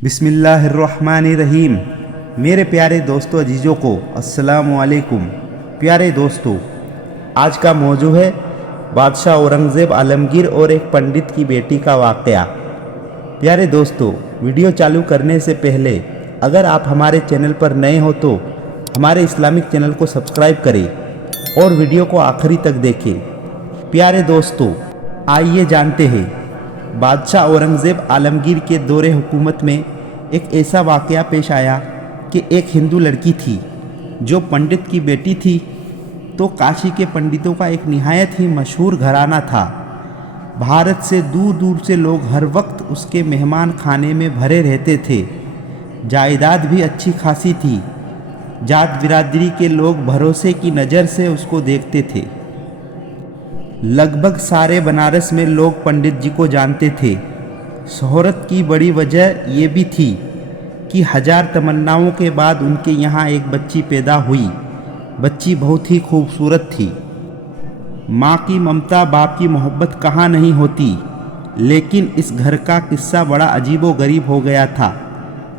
बिस्मिल्लाहिर्रहमानिर्रहीम। मेरे प्यारे दोस्तों अजीज़ों को अस्सलामु अलैकुम। प्यारे दोस्तों, आज का मौजू है बादशाह औरंगज़ेब आलमगीर और एक पंडित की बेटी का वाक़या। प्यारे दोस्तों, वीडियो चालू करने से पहले अगर आप हमारे चैनल पर नए हो तो हमारे इस्लामिक चैनल को सब्सक्राइब करें और वीडियो को आखिरी तक देखें। प्यारे दोस्तों, आइए जानते हैं बादशाह औरंगज़ेब आलमगीर के दौरे हुकूमत में एक ऐसा वाक़या पेश आया कि एक हिंदू लड़की थी जो पंडित की बेटी थी। तो काशी के पंडितों का एक निहायत ही मशहूर घराना था। भारत से दूर दूर से लोग हर वक्त उसके मेहमान खाने में भरे रहते थे। जायदाद भी अच्छी खासी थी। जात बिरादरी के लोग भरोसे की नज़र से उसको देखते थे। लगभग सारे बनारस में लोग पंडित जी को जानते थे। शोहरत की बड़ी वजह ये भी थी कि 1000 तमन्नाओं के बाद उनके यहाँ एक बच्ची पैदा हुई। बच्ची बहुत ही खूबसूरत थी। माँ की ममता, बाप की मोहब्बत कहाँ नहीं होती। लेकिन इस घर का किस्सा बड़ा अजीबो गरीब हो गया था।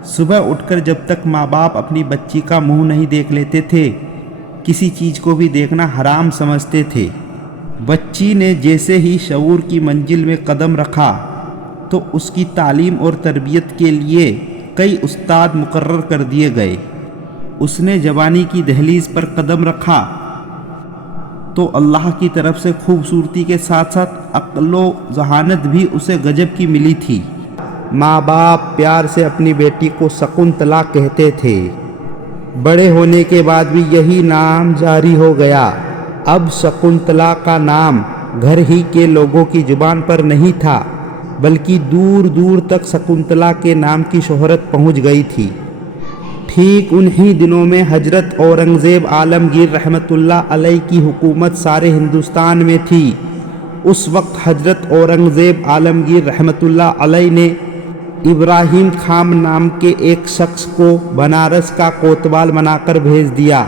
सुबह उठकर जब तक माँ बाप अपनी बच्ची का मुंह नहीं देख लेते थे, किसी चीज़ को भी देखना हराम समझते थे। बच्ची ने जैसे ही शऊर की मंजिल में कदम रखा तो उसकी तालीम और तरबियत के लिए कई उस्ताद मुकर्रर कर दिए गए। उसने जवानी की दहलीज पर कदम रखा तो अल्लाह की तरफ से खूबसूरती के साथ साथ अक्ल व जहानत भी उसे गजब की मिली थी। माँ बाप प्यार से अपनी बेटी को शकुंतला कहते थे। बड़े होने के बाद भी यही नाम जारी हो गया। अब शकुंतला का नाम घर ही के लोगों की जुबान पर नहीं था, बल्कि दूर दूर तक शकुंतला के नाम की शोहरत पहुंच गई थी। ठीक उन्हीं दिनों में हजरत औरंगज़ेब आलमगीर रहमतुल्लाह अलैह की हुकूमत सारे हिंदुस्तान में थी। उस वक्त हजरत औरंगज़ेब आलमगीर रहमतुल्लाह अलैह ने इब्राहिम खान नाम के एक शख्स को बनारस का कोतवाल बनाकर भेज दिया।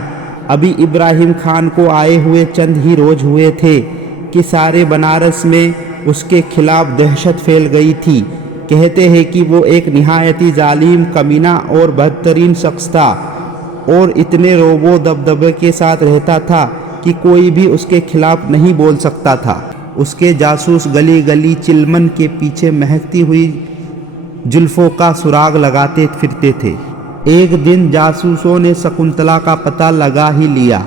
अभी इब्राहिम खान को आए हुए चंद ही रोज हुए थे कि सारे बनारस में उसके खिलाफ दहशत फैल गई थी। कहते हैं कि वो एक निहायती जालिम, कमीना और बदतरीन शख्स था और इतने रोबो दबदबे के साथ रहता था कि कोई भी उसके खिलाफ नहीं बोल सकता था। उसके जासूस गली गली चिलमन के पीछे महकती हुई जुल्फों का सुराग लगाते फिरते थे। एक दिन जासूसों ने शकुंतला का पता लगा ही लिया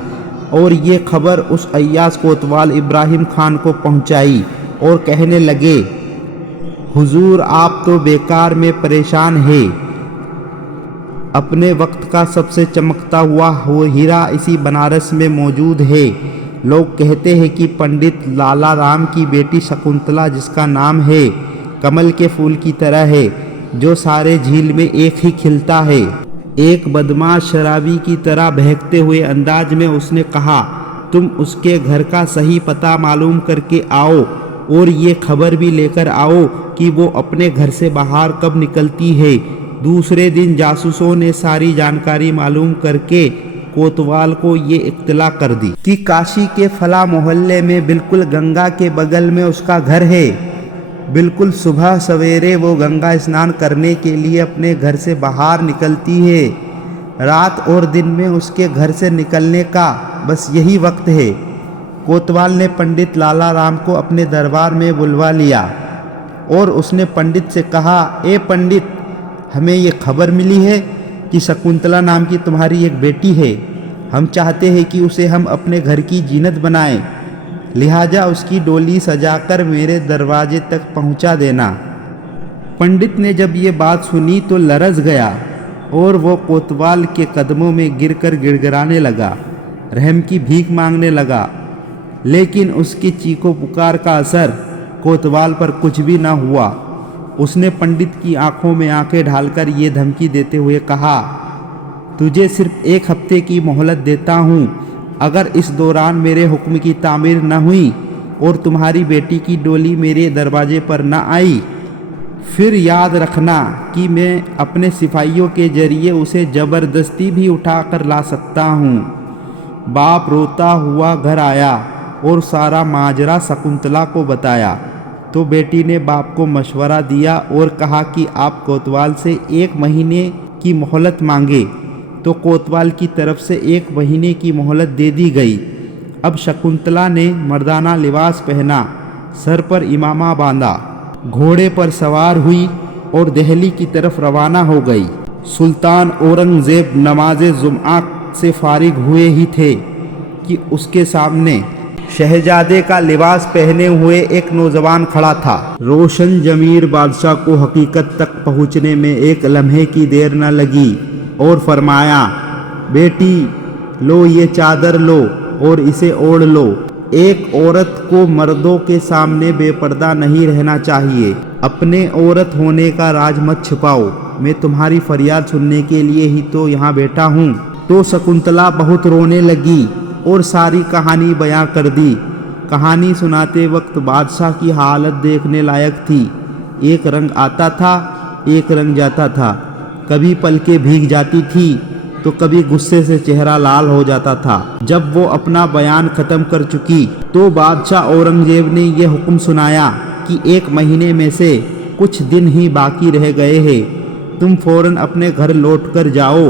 और ये खबर उस अय्यास कोतवाल इब्राहिम खान को पहुंचाई और कहने लगे, हुजूर आप तो बेकार में परेशान हैं। अपने वक्त का सबसे चमकता हुआ हीरा इसी बनारस में मौजूद है। लोग कहते हैं कि पंडित लाला राम की बेटी शकुंतला, जिसका नाम है, कमल के फूल की तरह है जो सारे झील में एक ही खिलता है। एक बदमाश शराबी की तरह बहकते हुए अंदाज में उसने कहा, तुम उसके घर का सही पता मालूम करके आओ और ये खबर भी लेकर आओ कि वो अपने घर से बाहर कब निकलती है। दूसरे दिन जासूसों ने सारी जानकारी मालूम करके कोतवाल को ये इत्तला कर दी कि काशी के फला मोहल्ले में बिल्कुल गंगा के बगल में उसका घर है। बिल्कुल सुबह सवेरे वो गंगा स्नान करने के लिए अपने घर से बाहर निकलती है। रात और दिन में उसके घर से निकलने का बस यही वक्त है। कोतवाल ने पंडित लाला राम को अपने दरबार में बुलवा लिया और उसने पंडित से कहा, ए पंडित, हमें ये खबर मिली है कि शकुंतला नाम की तुम्हारी एक बेटी है। हम चाहते हैं कि उसे हम अपने घर की जीनत बनाएं, लिहाजा उसकी डोली सजाकर मेरे दरवाजे तक पहुंचा देना। पंडित ने जब ये बात सुनी तो लरज़ गया और वो कोतवाल के कदमों में गिरकर गिड़गिड़ाने लगा, रहम की भीख मांगने लगा। लेकिन उसकी चीखों पुकार का असर कोतवाल पर कुछ भी न हुआ। उसने पंडित की आंखों में आंखें ढालकर ये धमकी देते हुए कहा, तुझे सिर्फ 1 हफ्ते की मोहलत देता हूँ। अगर इस दौरान मेरे हुक्म की तामीर न हुई और तुम्हारी बेटी की डोली मेरे दरवाजे पर न आई, फिर याद रखना कि मैं अपने सिपाहियों के जरिए उसे ज़बरदस्ती भी उठा कर ला सकता हूँ। बाप रोता हुआ घर आया और सारा माजरा शकुंतला को बताया तो बेटी ने बाप को मशवरा दिया और कहा कि आप कोतवाल से 1 महीने की मोहलत मांगे। तो कोतवाल की तरफ से 1 महीने की मोहलत दे दी गई। अब शकुंतला ने मर्दाना लिबास पहना, सर पर इमामा बांधा, घोड़े पर सवार हुई और दिल्ली की तरफ रवाना हो गई। सुल्तान औरंगजेब नमाज़े जुम्आ से फारिग हुए ही थे कि उसके सामने शहजादे का लिबास पहने हुए एक नौजवान खड़ा था। रोशन जमीर बादशाह को हकीकत तक पहुँचने में 1 लम्हे की देर न लगी और फरमाया, बेटी लो ये चादर लो और इसे ओढ़ लो। एक औरत को मर्दों के सामने बेपर्दा नहीं रहना चाहिए। अपने औरत होने का राज मत छिपाओ। मैं तुम्हारी फरियाद सुनने के लिए ही तो यहाँ बैठा हूँ। तो शकुंतला बहुत रोने लगी और सारी कहानी बयां कर दी। कहानी सुनाते वक्त बादशाह की हालत देखने लायक थी। एक रंग आता था, एक रंग जाता था। कभी पलकें भीग जाती थी तो कभी गुस्से से चेहरा लाल हो जाता था। जब वो अपना बयान खत्म कर चुकी तो बादशाह औरंगजेब ने यह हुक्म सुनाया कि 1 महीने में से कुछ दिन ही बाकी रह गए हैं। तुम फौरन अपने घर लौट कर जाओ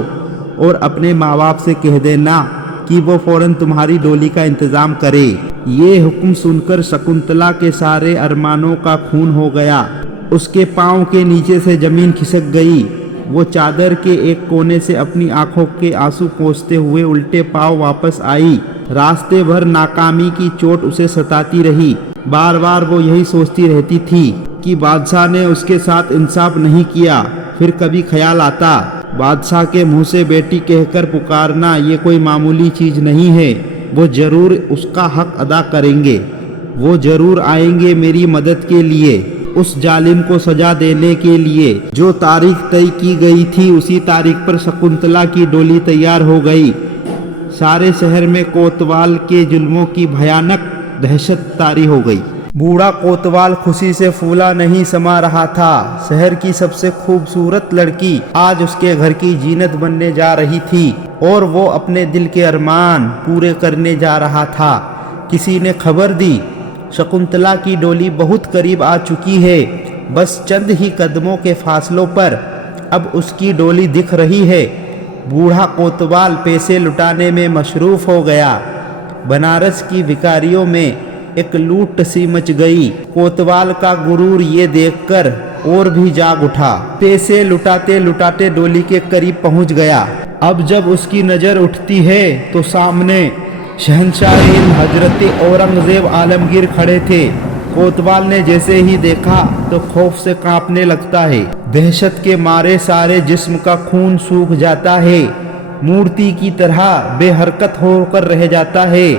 और अपने माँ बाप से कह देना कि वो फौरन तुम्हारी डोली का इंतज़ाम करे। ये हुक्म सुनकर शकुंतला के सारे अरमानों का खून हो गया। उसके पाँव के नीचे से ज़मीन खिसक गई। वो चादर के एक कोने से अपनी आंखों के आंसू पोंछते हुए उल्टे पांव वापस आई। रास्ते भर नाकामी की चोट उसे सताती रही। बार बार वो यही सोचती रहती थी कि बादशाह ने उसके साथ इंसाफ नहीं किया। फिर कभी ख्याल आता, बादशाह के मुंह से बेटी कहकर पुकारना ये कोई मामूली चीज़ नहीं है। वो ज़रूर उसका हक अदा करेंगे। वो ज़रूर आएंगे मेरी मदद के लिए, उस जालिम को सजा देने के लिए। जो तारीख तय की गई थी उसी तारीख पर शकुंतला की डोली तैयार हो गई। सारे शहर में कोतवाल के जुल्मों की भयानक दहशत तारी हो गई। बूढ़ा कोतवाल खुशी से फूला नहीं समा रहा था। शहर की सबसे खूबसूरत लड़की आज उसके घर की जीनत बनने जा रही थी और वो अपने दिल के अरमान पूरे करने जा रहा था। किसी ने खबर दी, शकुंतला की डोली बहुत करीब आ चुकी है। बस चंद ही कदमों के फासलों पर अब उसकी डोली दिख रही है। बूढ़ा कोतवाल पैसे लुटाने में मशरूफ हो गया। बनारस की भिखारियों में एक लूट सी मच गई। कोतवाल का गुरूर ये देखकर और भी जाग उठा। पैसे लुटाते लुटाते डोली के करीब पहुंच गया। अब जब उसकी नज़र उठती है तो सामने शहंशाह हजरत औरंगजेब आलमगीर खड़े थे। कोतवाल ने जैसे ही देखा तो खौफ से कांपने लगता है। दहशत के मारे सारे जिस्म का खून सूख जाता है। मूर्ति की तरह बेहरकत होकर रह जाता है।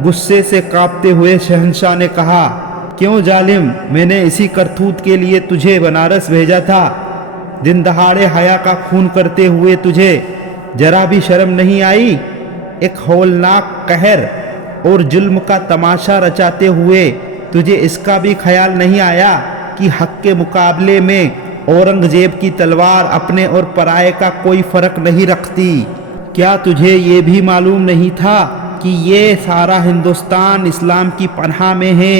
गुस्से से कांपते हुए शहंशाह ने कहा, क्यों जालिम, मैंने इसी करतूत के लिए तुझे बनारस भेजा था। दिन दहाड़े हया का खून करते हुए तुझे जरा भी शर्म नहीं आई। एक हौलनाक कहर और जुल्म का तमाशा रचाते हुए तुझे इसका भी ख्याल नहीं आया कि हक के मुकाबले में औरंगजेब की तलवार अपने और पराये का कोई फर्क नहीं रखती। क्या तुझे ये भी मालूम नहीं था कि ये सारा हिंदुस्तान इस्लाम की पनाह में है।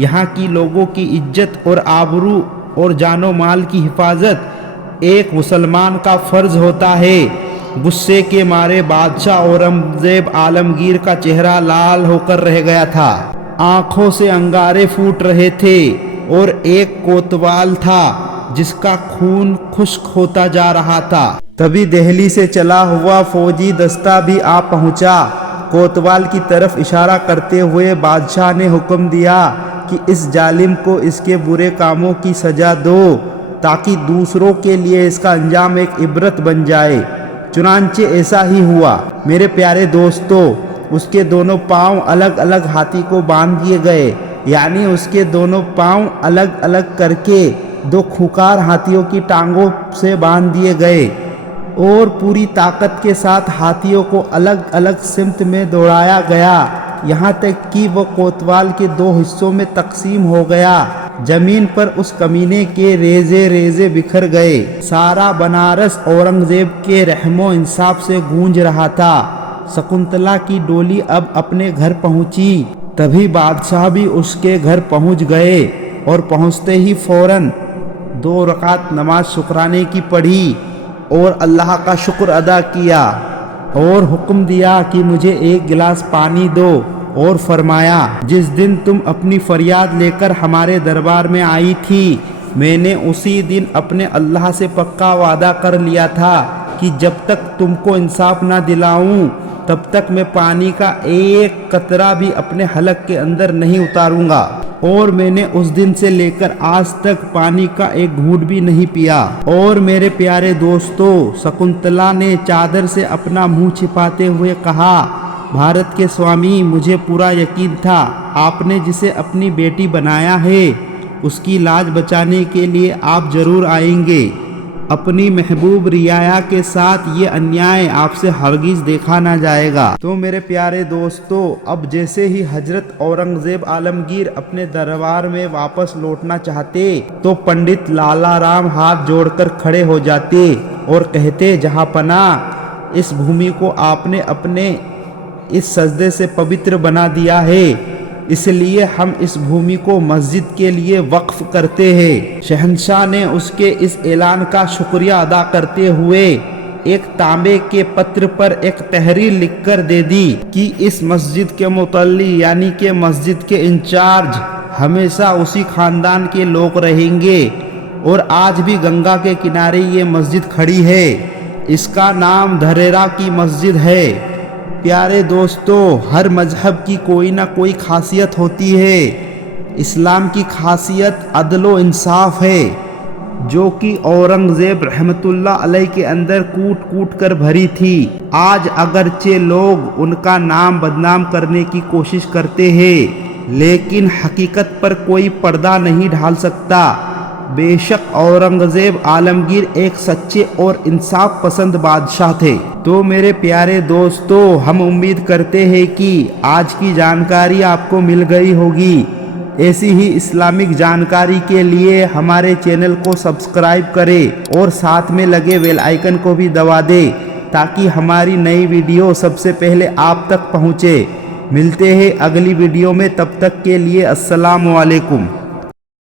यहाँ की लोगों की इज्जत और आबरू और जानो माल की हिफाजत एक मुसलमान का फ़र्ज होता है। गुस्से के मारे बादशाह औरंगजेब आलमगीर का चेहरा लाल होकर रह गया था। आंखों से अंगारे फूट रहे थे और एक कोतवाल था जिसका खून खुश्क होता जा रहा था। तभी दिल्ली से चला हुआ फौजी दस्ता भी आ पहुंचा। कोतवाल की तरफ इशारा करते हुए बादशाह ने हुक्म दिया कि इस जालिम को इसके बुरे कामों की सजा दो ताकि दूसरों के लिए इसका अंजाम एक इबरत बन जाए। चुनांचे ऐसा ही हुआ। मेरे प्यारे दोस्तों, उसके दोनों पांव अलग अलग हाथी को बांध दिए गए, यानी उसके दोनों पांव अलग अलग करके 2 खूंखार हाथियों की टांगों से बांध दिए गए और पूरी ताकत के साथ हाथियों को अलग अलग सिमत में दौड़ाया गया, यहाँ तक कि वो कोतवाल के 2 हिस्सों में तकसीम हो गया। जमीन पर उस कमीने के रेजे रेजे बिखर गए। सारा बनारस औरंगजेब के रहमो इंसाफ से गूंज रहा था। शकुंतला की डोली अब अपने घर पहुंची। तभी बादशाह भी उसके घर पहुंच गए। और पहुँचते ही फ़ौरन 2 रकात नमाज शुक्राने की पढ़ी और अल्लाह का शुक्र अदा किया और हुक्म दिया कि मुझे 1 गिलास पानी दो और फरमाया, जिस दिन तुम अपनी फरियाद लेकर हमारे दरबार में आई थी, मैंने उसी दिन अपने अल्लाह से पक्का वादा कर लिया था कि जब तक तुमको इंसाफ ना दिलाऊं तब तक मैं पानी का एक कतरा भी अपने हलक के अंदर नहीं उतारूंगा। और मैंने उस दिन से लेकर आज तक पानी का एक घूंट भी नहीं पिया। और मेरे प्यारे दोस्तों, शकुंतला ने चादर से अपना मुंह छिपाते हुए कहा, भारत के स्वामी, मुझे पूरा यकीन था आपने जिसे अपनी बेटी बनाया है उसकी लाज बचाने के लिए आप जरूर आएंगे। अपनी महबूब रियाया के साथ ये अन्याय आपसे हरगिज देखा ना जाएगा। तो मेरे प्यारे दोस्तों, अब जैसे ही हजरत औरंगजेब आलमगीर अपने दरबार में वापस लौटना चाहते तो पंडित लाला राम हाथ जोड़कर खड़े हो जाते और कहते, जहांपना, इस भूमि को आपने अपने इस सजदे से पवित्र बना दिया है, इसलिए हम इस भूमि को मस्जिद के लिए वक्फ करते हैं। शहंशाह ने उसके इस ऐलान का शुक्रिया अदा करते हुए एक तांबे के पत्र पर एक तहरीर लिखकर दे दी कि इस मस्जिद के मुतल्ली यानी कि मस्जिद के इंचार्ज हमेशा उसी खानदान के लोग रहेंगे और आज भी गंगा के किनारे ये मस्जिद खड़ी है। इसका नाम धरेरा की मस्जिद है। प्यारे दोस्तों, हर मजहब की कोई ना कोई खासियत होती है। इस्लाम की खासियत अदलो इंसाफ है, जो कि औरंगजेब रहमतुल्लाह अलैह के अंदर कूट कूट कर भरी थी। आज अगरचे लोग उनका नाम बदनाम करने की कोशिश करते हैं, लेकिन हकीकत पर कोई पर्दा नहीं डाल सकता। बेशक औरंगजेब आलमगीर एक सच्चे और इंसाफ पसंद बादशाह थे। तो मेरे प्यारे दोस्तों, हम उम्मीद करते हैं कि आज की जानकारी आपको मिल गई होगी। ऐसी ही इस्लामिक जानकारी के लिए हमारे चैनल को सब्सक्राइब करें और साथ में लगे बेल आइकन को भी दबा दें ताकि हमारी नई वीडियो सबसे पहले आप तक पहुँचे। मिलते हैं अगली वीडियो में, तब तक के लिए अस्सलाम वालेकुम।